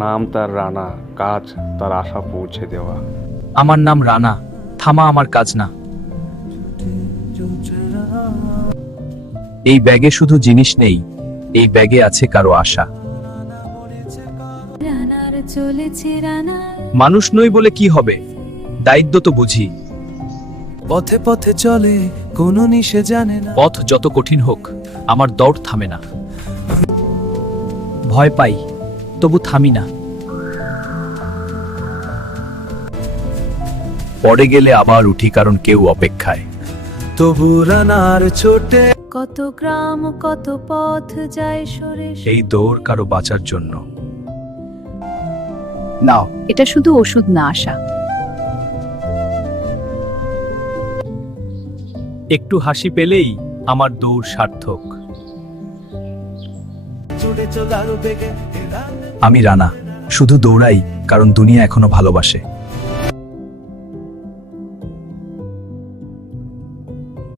নাম তার রানা, কাজ তার আশা পৌঁছে দেওয়া। আমার নাম রানা, থামা আমার কাজ না। এই ব্যাগে শুধু জিনিস নেই, এই ব্যাগে আছে কারো আশা। রানার চলেছে রানার মানুষ নই বলে কি হবে, দায়িত্ব তো বুঝি। পথে পথে চলে কোনো নিশে জানে না। পথ যত কঠিন হোক, আমার দৌড় থামে না। ভয় পাই, তবু থামি না। পড়ে গেলে আবার উঠি, কারণ কেউ অপেক্ষায়। তবু রানার ছোটে কত গ্রাম কত পথ যায় সরে এই দৌড় কারো বাঁচার জন্য। নাও, এটা শুধু ওষুধ না, আশা। একটু হাসি পেলেই আমার দৌড় সার্থক। চলে চলার বেগে আমি রানা, শুধু দৌড়াই কারণ দুনিয়া এখনো ভালোবাসে।